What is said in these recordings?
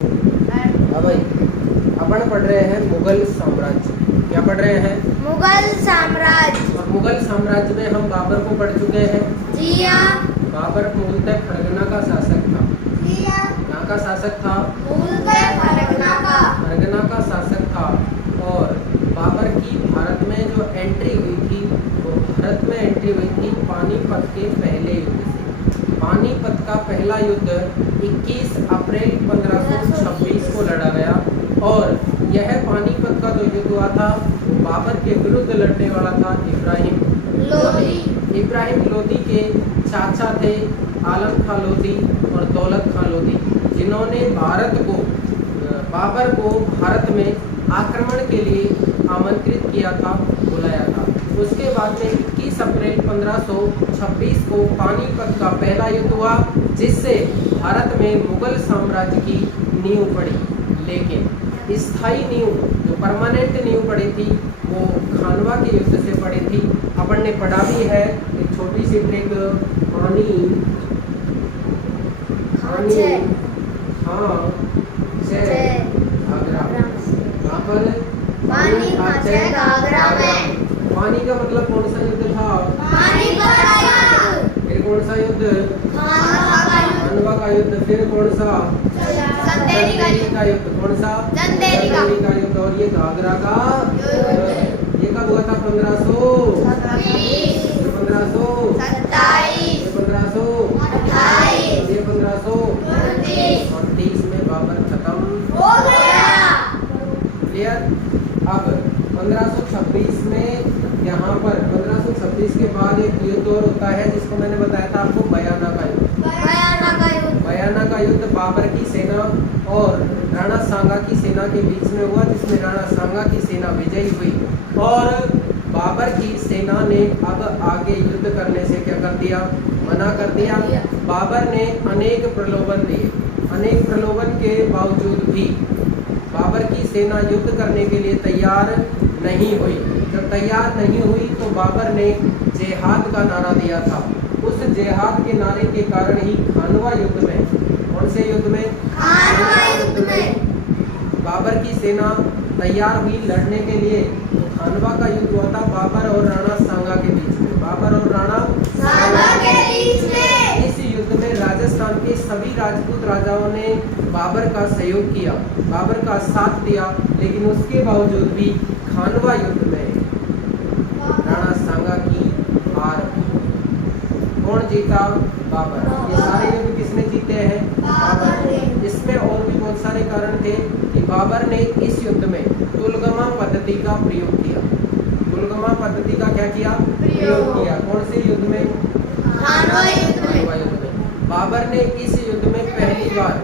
हाँ भाई, अपन पढ़ रहे हैं मुगल साम्राज्य। क्या पढ़ रहे हैं? मुगल साम्राज्य। और मुगल साम्राज्य में हम बाबर को पढ़ चुके हैं। जी हाँ। बाबर मूलतः फरगना का शासक था। जी हाँ। यहाँ का शासक था, मूलतः फरगना का शासक था। और बाबर की भारत में जो एंट्री हुई थी, वो भारत में एंट्री हुई थी पानीपत के पहले युद्ध से। पानीपत का पहला युद्ध 21 अप्रैल 1526 को लड़ा गया। और यह पानीपत का जो युद्ध हुआ था, वो बाबर के विरुद्ध लड़ने वाला था इब्राहिम लोदी। इब्राहिम लोदी के चाचा थे आलम खां लोदी और दौलत खां लोदी, जिन्होंने बाबर को भारत में आक्रमण के लिए आमंत्रित किया था, बुलाया था। उसके बाद में 21 अप्रैल 1526 को पानीपत का पहला युद्ध हुआ, जिससे भारत में मुगल साम्राज्य की नींव पड़ी। लेकिन स्थायी नींव, जो परमानेंट नींव पड़ी थी, वो खानवा के युद्ध से पड़ी थी। अपन ने पढ़ा भी है, एक छोटी सी ट्रिक, पानी का मतलब कौन सा युद्ध था? फिर कौन सा युद्ध? खानवा का युद्ध। फिर कौन सा? चंदेरी का युद्ध। कौन सा? चंदेरी का युद्ध। और ये घाघरा का ये कब हुआ था? 1538 में बाबर खत्म हो गया। क्लियर? अब 1526 में यहाँ पर 1526 के बाद एक युद्ध और होता है, जिसको मैंने बताया था आपको, बयाना का युद्ध। बयाना का युद्ध बाबर की सेना और राणा सांगा की सेना के बीच में हुआ, जिसमें राणा सांगा की सेना विजयी हुई। और बाबर की सेना ने अब आगे युद्ध करने से क्या कर दिया? मना कर दिया। बाबर ने अनेक प्रलोभन दिए। अनेक प्रलोभन के बावजूद भी बाबर की सेना युद्ध करने के लिए तैयार नहीं हुई। जब तैयार नहीं हुई तो बाबर ने जिहाद का नारा दिया था। उस जिहाद के नारे के कारण ही खानवा युद्ध में, कौन से युद्ध में? खानवा युद्ध में बाबर की सेना तैयार हुई लड़ने के लिए। तो खानवा का युद्ध हुआ था बाबर और राणा सांगा के बीच में। बाबर और राणा सांगा के बीच में। इस युद्ध में राजस्थान के सभी राजपूत राजाओं ने बाबर का सहयोग किया, बाबर का साथ दिया। लेकिन उसके बावजूद भी खानवा युद्ध में राणा सांगा की हार। कौन जीता? बाबर। ये सारे युद्ध किसने जीते हैं? बाबर ने। इसमें और भी बहुत सारे कारण थे कि बाबर ने इस युद्ध में तुलगमा पद्धति का प्रयोग किया। तुलगमा पद्धति का क्या किया? प्रयोग किया। कौन से युद्ध में? खानवा युद्ध में। बाबर ने इस युद्ध में पहली बार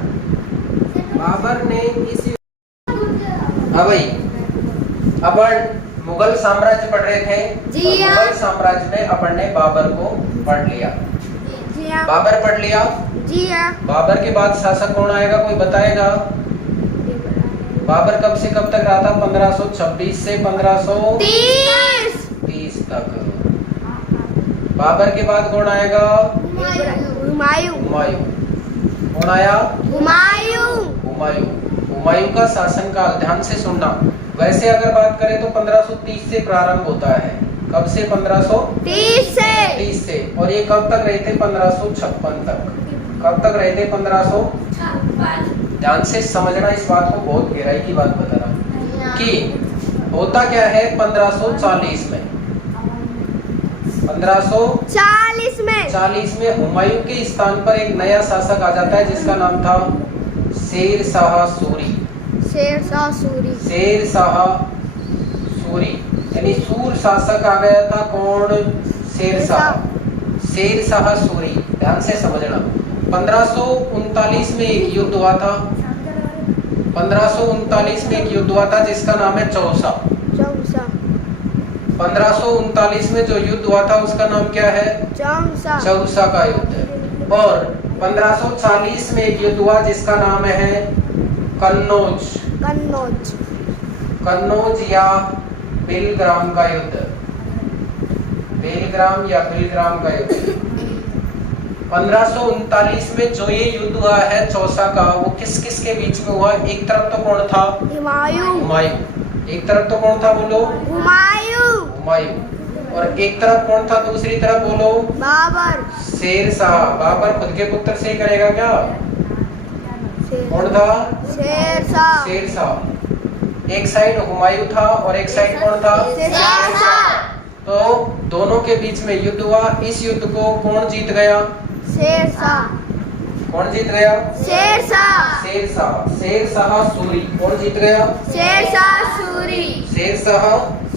हाँ भाई, अपन मुगल साम्राज्य पढ़ रहे थे। जी और हाँ। मुगल साम्राज्य में अपन ने बाबर को पढ़ लिया। जी हाँ। बाबर पढ़ लिया। जी हाँ। बाबर के बाद शासक कौन आएगा? कोई बताएगा? बाबर कब से कब तक रहा था? 1526 से 1530 तक। बाबर के बाद कौन आएगा? हुमायूं। कौन आया? हुमायूं। हुमायूं का शासनकाल ध्यान से सुनना। वैसे अगर बात करें तो 1530 से प्रारंभ होता है। कब से? 1530 से। और ये कब तक रहे थे? 1556 तक। कब तक रहे थे? 1556। ध्यान से समझना इस बात को, बहुत गहराई की बात बता रहा हूँ कि होता क्या है। 1540 में 1540 में हुमायूं के स्थान पर एक नया शासक आ जाता है, जिसका नाम था शेर शाह सूरी। यानी सूर शासक आ गया था। कौन? शेर शाह सूरी। ध्यान से समझना। 1539 में एक युद्ध हुआ था। 1539 में एक युद्ध हुआ था, जिसका नाम है चौसा। 1539 में जो युद्ध हुआ था, उसका नाम क्या है? चौसा का युद्ध। और 1540 में एक युद्ध हुआ, जिसका नाम है कन्नौज या बेलग्राम का युद्ध। बेलग्राम या बिलग्राम का युद्ध। 1539 में जो ये युद्ध हुआ है चौसा का, वो किस किस के बीच में हुआ? एक तरफ तो कौन था? हुमायूं। हुमायूं। एक तरफ तो कौन था बोलो? हुमायूं। हुमायूं। और एक तरफ कौन था? दूसरी तरफ बोलो? बाबर। शेर शाह। बाबर खुद के पुत्र से ही करेगा क्या? कौन था? शेर शाह। शेर शाह। एक साइड हुमायूं था और एक साइड कौन था? शेर शाह। तो दोनों के बीच में युद्ध हुआ। इस युद्ध को कौन जीत गया? शेर शाह। कौन जीत गया? शेर शाह। शेर शाह। शेर शाह सूरी। कौन जीत गया? शेर शाह सूरी। शेर शाह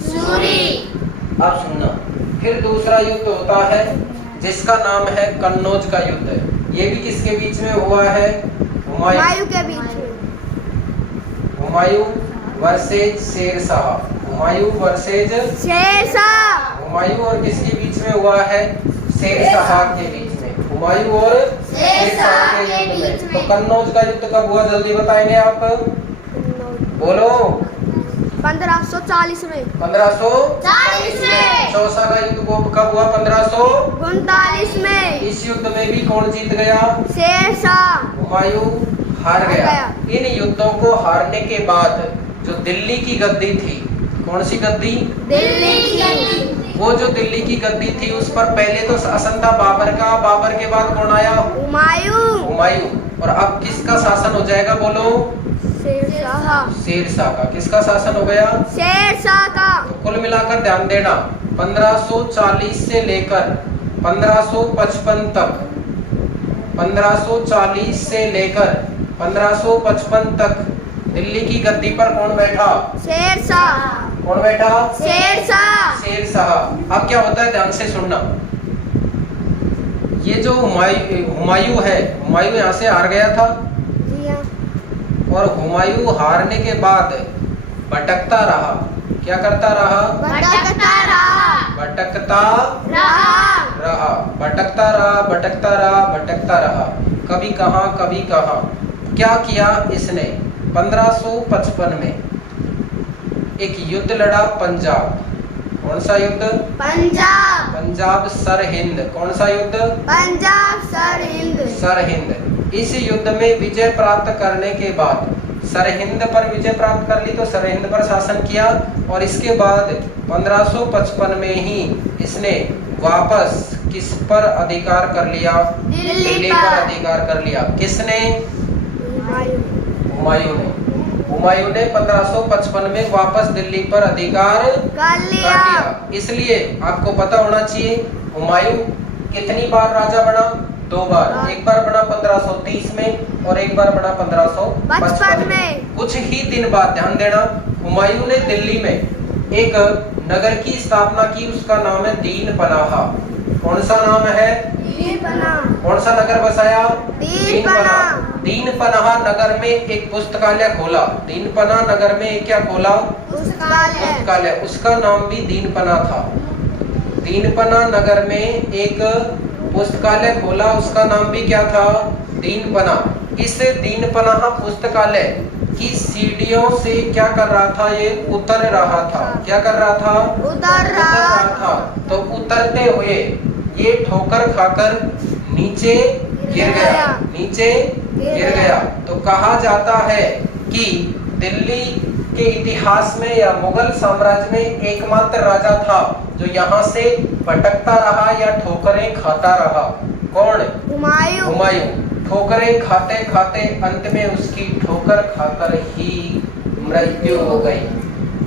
सूरी। आप सुनना। फिर दूसरा युद्ध होता है जिसका नाम है कन्नौज का युद्ध। ये भी किसके बीच में हुआ है? हुमायूं के बीच में। हुमायूं वर्सेज शेर शाह। हुमायूं वर्सेज शेर शाह। हुमायूं और किसके बीच में हुआ है? शेर शाह के बीच में। हुमायूं और शेर शाह के युद्ध में। तो कन्नौज का युद्ध कब हुआ? जल्दी बताएंगे आप, बोलो। 1540 में। 1540 में। चौसा का युद्ध कब हुआ? 1539 में। इस युद्ध में भी कौन जीत गया? शेर शाह। हुमायूं हार गया। इन युद्धों को हारने के बाद जो दिल्ली की गद्दी थी, कौन सी गद्दी? दिल्ली की। वो जो दिल्ली की गद्दी थी उस पर पहले तो शासन था बाबर का। बाबर के बाद कौन आया? हुमायूं। हुमायूं। और अब किसका शासन हो जाएगा बोलो? शेर शाह। शेर शाह का। किसका शासन हो गया? शेर शाह का। तो कुल मिलाकर ध्यान देना, 1540 से लेकर 1555 तक, 1540 से लेकर 1555 तक दिल्ली की गद्दी पर कौन बैठा? शेर शाह। कौन बैठा? शेर शाह। शेर शाह। अब क्या होता है, ध्यान से सुनना। ये जो हुमायूं है, हुमायूं यहाँ से हार गया था। जी हाँ। और हुमायूं हारने के बाद भटकता रहा। क्या करता रहा? भटकता रहा। भटकता रहा। रहा। भटकता रहा, भटकता रहा, भटकता रहा। कभी कहाँ कभी कहाँ। क्या किया इसने? 1555 में एक युद्ध लड़ा पंजाब। कौन सा युद्ध? पंजाब। पंजाब सरहिंद। कौन सा युद्ध? पंजाब सरहिंद। सरहिंद। इस युद्ध में विजय प्राप्त करने के बाद, सरहिंद पर विजय प्राप्त कर ली तो सरहिंद पर शासन किया। और इसके बाद 1555 में ही इसने वापस किस पर अधिकार कर लिया? दिल्ली पर पर। अधिकार कर लिया। किसने? हुमायूं। हुमायूं ने। हुमायूं ने 1555 में वापस दिल्ली पर अधिकार कर लिया। इसलिए आपको पता होना चाहिए हुमायूं कितनी बार राजा बना? 2 बार। एक बार बना 1530 में और एक बार बना 1555 में। कुछ ही दिन बाद, ध्यान देना, हुमायूं ने दिल्ली में एक नगर की स्थापना की। उसका नाम है दीन पनाह। कौन सा नाम है? दीन पनाह। कौन सा नगर बसाया? दीन पनाह। दीन पनाह नगर में एक पुस्तकालय खोला। दीन पनाह नगर में एक क्या खोला? पुस्तकालय। उसका नाम भी दीन पनाह था। दीन पनाह नगर में एक पुस्तकालय खोला। उसका नाम भी क्या था? दीन पनाह। इस दीन पनाह पुस्तकालय की सीढ़ियों से क्या कर रहा था? ये उतर रहा था। क्या कर रहा था? उतर रहा था। तो उतरते हुए ये ठोकर खाकर नीचे गिर गया। नीचे गिर गया। तो कहा जाता है कि दिल्ली के इतिहास में या मुगल साम्राज्य में एकमात्र राजा था जो यहाँ से भटकता रहा या ठोकरें खाता रहा। कौन? हुमायूं। हुमायूं। ठोकरें खाते खाते अंत में उसकी ठोकर खाकर ही मृत्यु हो गई।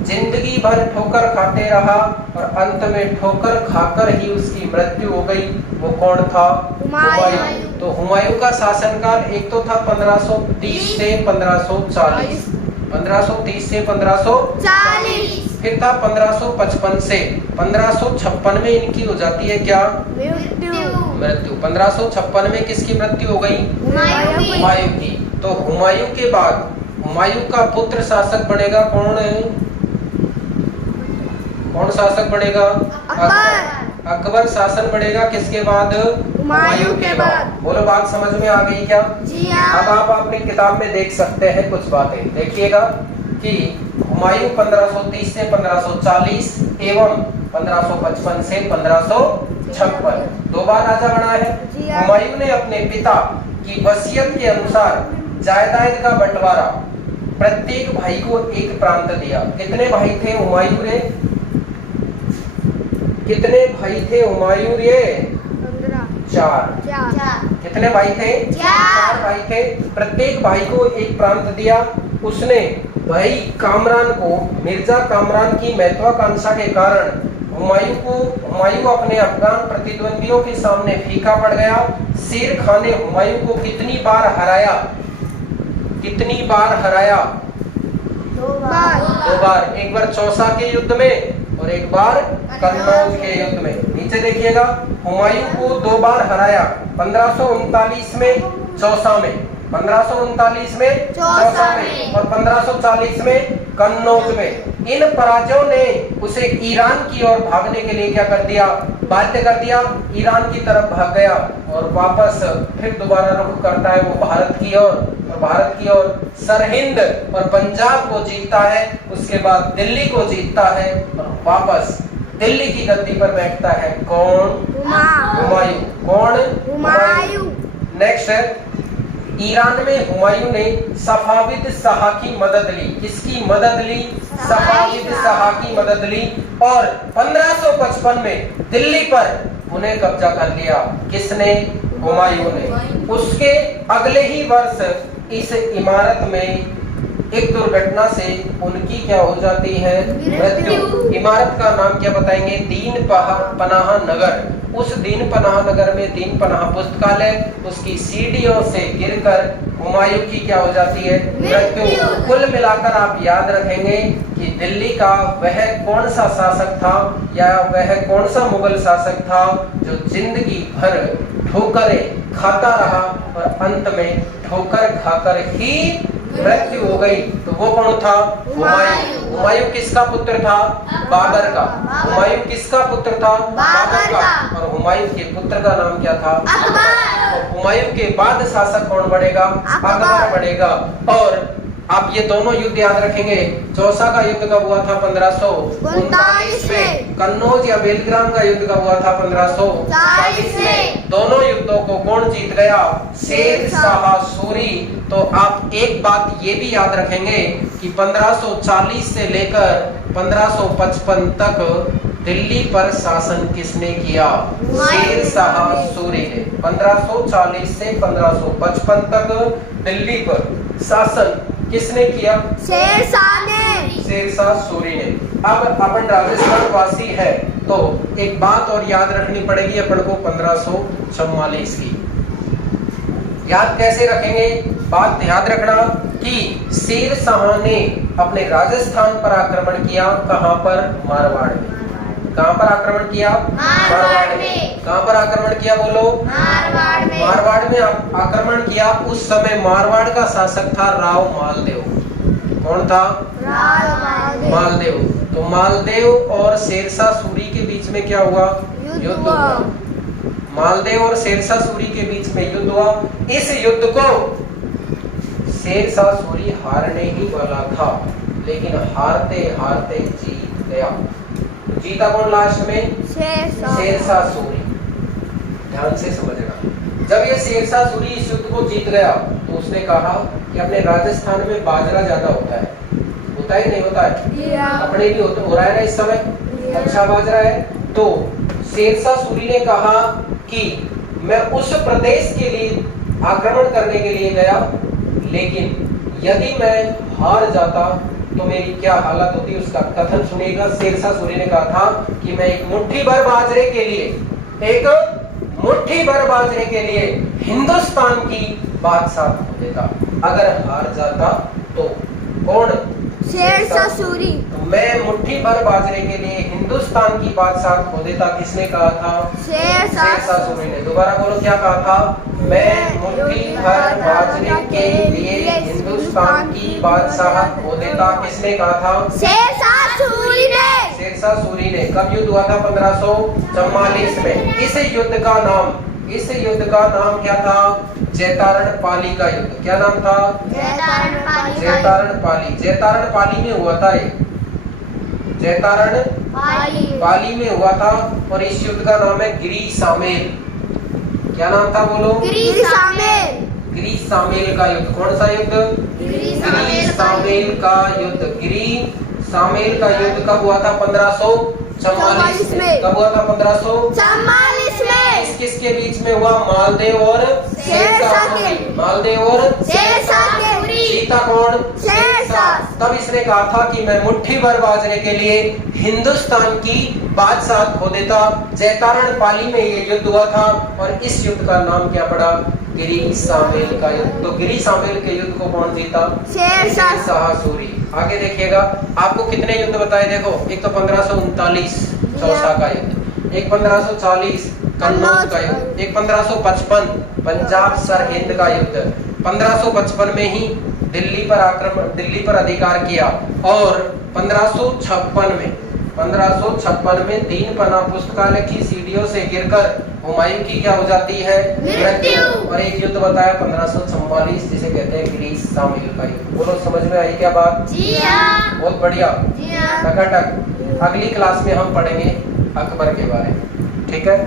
जिंदगी भर ठोकर खाते रहा और अंत में ठोकर खाकर ही उसकी मृत्यु हो गई। वो कौन था? हुमायूं। तो हुमायूं का शासनकाल एक तो था 1530 से 1540, 1530 से 1540, फिर था 1555 से 1556 में इनकी हो जाती है क्या? मृत्यु। 1556 में किसकी मृत्यु हो गई? हुमायूं की। तो हुमायूं के बाद हुमायूं का पुत्र शासक बनेगा कौन? कौन शासक बनेगा? अकबर। अकबर शासन बनेगा किसके बाद? हुमायूं के बाद। बोलो, बात समझ में आ गई क्या? जी हाँ। अब आप अपनी किताब में देख सकते हैं कुछ बातें। देखिएगा कि हुमायूं 1530 से 1540 एवं 1555 से 1556 2 बार राजा बना है। जी हाँ। हुमायूं ने अपने पिता की वसीयत के अनुसार जायदाद का बंटवारा प्रत्येक भाई को एक प्रांत दिया। कितने भाई थे हुमायूं रे? कितने भाई थे हुमायूं रे? 4। कितने भाई थे? 4 भाई थे। प्रत्येक भाई को एक प्रांत दिया। उसने भाई कामरान को, मिर्जा कामरान की महत्वाकांक्षा के कारण हुमायूं अपने अफगान प्रतिद्वंदियों के सामने फीका पड़ गया। शेर खान ने हुमायूं को कितनी बार हराया? कितनी बार हराया? 2 बार। 2 बार। एक बार चौसा के युद्ध में और एक बार कन्नौज के युद्ध में। नीचे देखिएगा, हुमायूं को 2 बार हराया, 1539 में चौसा में, 1539 में चौसा में और 1540 में कन्नौज में। इन पराजयों ने उसे ईरान की ओर भागने के लिए क्या कर दिया? बाध्य कर दिया। ईरान की तरफ भाग गया और वापस फिर दोबारा रुख करता है वो भारत की ओर, और भारत की ओर सरहिंद और पंजाब को जीतता है। उसके बाद दिल्ली को जीतता है और वापस दिल्ली की गद्दी पर बैठता है। कौन? हुमायूं। कौन? हुमायूं। नेक्स्ट है, ईरान में हुमायूं ने सफाविद शाह की मदद ली। किसकी मदद ली? सफाविद शाह की मदद ली और 1555 में दिल्ली पर उन्हें कब्जा कर लिया। किसने? हुमायूं ने। उसके अगले ही वर्ष इस इमारत में एक दुर्घटना से उनकी क्या हो जाती है? मृत्यु। इमारत का नाम क्या बताएंगे? दीन पनाह नगर। उस दीन पनाह नगर में दीन पनाह पुस्तकालय, उसकी सीढ़ियों से गिरकर हुमायूं की क्या हो जाती है? मृत्यु। कुल मिलाकर आप याद रखेंगे कि दिल्ली का वह कौन सा शासक था या वह कौन सा मुगल शासक था जो जिंदगी भर ठोकरें खाता रहा और अंत में ठोकर खाकर ही मृत्यु हो गई। तो वो कौन था? हुमायूं। हुमायूं किसका पुत्र था? बाबर का। हुमायूं किसका पुत्र था? बाबर का। और हुमायूं के पुत्र का नाम क्या था? अकबर। और हुमायूं के बाद शासक कौन बढ़ेगा? अकबर बढ़ेगा। और आप ये दोनों युद्ध याद रखेंगे। चौसा का युद्ध कब हुआ था? 1539 में। कन्नौज या बेलग्राम का युद्ध कब हुआ था? 1540 में। दोनों युद्धों को कौन जीत गया? शेर शाह सूरी। तो आप एक बात ये भी याद रखेंगे कि 1540 से लेकर 1555 तक दिल्ली पर शासन किसने किया? शेर शाह सूरी ने। 1540 से 1555 तक दिल्ली पर शासन किसने किया? शेरशाह ने। शेरशाह सूरी ने। अब अपन राजस्थान वासी है तो एक बात और याद रखनी पड़ेगी अपन को 1544 की। याद कैसे रखेंगे? बात याद रखना कि शेरशाह ने अपने राजस्थान पर आक्रमण किया। कहां पर? मारवाड़ में। कहां पर आक्रमण किया? मारवाड़ में। कहां पर आक्रमण किया? बोलो। मारवाड़ में। मारवाड़ में आक्रमण किया। उस समय मारवाड़ का शासक था राव मालदेव। कौन था? राव मालदेव। तो मालदेव और शेरशाह सूरी के बीच में क्या हुआ? युद्ध हुआ। मालदेव और शेरशाह सूरी के बीच में युद्ध हुआ। इस युद्ध को शेरशाह सूरी हारने ही वाला था, लेकिन हारते हारते जीत गया। जीता कौन लास्ट में? शेरशाह सूरी। ध्यान से समझना। जब ये शेरशाह सूरी इस युद्ध को जीत गया तो उसने कहा कि अपने राजस्थान में बाजरा ज्यादा होता है। होता ही नहीं होता है? अपने भी हो रहा है ना इस समय। अच्छा बाजरा है। तो शेरशाह सूरी ने कहा कि मैं उस प्रदेश के लिए आक्रमण करने के लिए गया, लेकिन यदि मैं हार जाता तो मेरी क्या हालत होती, उसका कथन सुनिएगा। शेरशाह सूरी ने कहा था कि मैं एक मुट्ठी भर बाजरे के लिए हिंदुस्तान की बादशाह हो देता। अगर हार जाता तो कौन? शेरशाह सूरी। तो मैं मुट्ठी भर बाजरे के लिए हिंदुस्तान की बादशाह खो देता। किसने कहा था? शेरशाह सूरी ने। दोबारा बोलो, क्या कहा था? मैं मुट्ठी भर बाजरे के लिए हिंदुस्तान की बादशाह खो देता। किसने कहा था? शेरशाह सूरी ने। शेरशाह सूरी ने। कब युद्ध हुआ था? 1544 में। इस युद्ध का नाम क्या था? जैतारण पाली का युद्ध। क्या नाम था? जैतारण पाली। जैतारण पाली में हुआ था ये। जैतारण पाली में हुआ था और इस युद्ध का नाम है गिरी सामेल। क्या नाम था बोलो? गिरी सामेल। गिरी सामेल का युद्ध। कौन सा युद्ध? गिरी सामेल का युद्ध। गिरी सामेल का युद्ध कब हुआ था? 1544 में। कब हुआ था? 1544 में। किसके बीच में हुआ? मालदेव और शेरशाह के। मालदेव और शेरशाह के। जीता कौन? शेरशाह। तब इसने कहा था कि मैं मुट्ठी भर बाजरे के लिए हिंदुस्तान की बादशाह खो देता। जैतारण पाली में ये युद्ध हुआ था और इस युद्ध का नाम क्या पड़ा? गिरी सामेल का युद्ध। तो गिरी सामेल के युद्ध को कौन जीता? शेरशाह सूरी। आगे देखिएगा, आपको कितने युद्ध बताए देखो। एक तो 1539 चौसा का युद्ध, एक 1540 कन्नौज का युद्ध, एक 1555 पंजाब सरहिंद का युद्ध। 1555 में ही दिल्ली पर अधिकार किया और 1556 में दीन पना पुस्तकालय की सीढ़ियों से गिरकर हुमायूं की क्या हो जाती है? मृत्यु। और एक युद्ध बताया 1544 जिसे कहते हैं गिरी सामेल का युद्ध। बोलो समझ में आई क्या बात? जी हाँ। बहुत बढ़िया। जी हाँ। टकाटक। अगली क्लास में हम पढ़ेंगे अकबर के बारे में। ठीक है।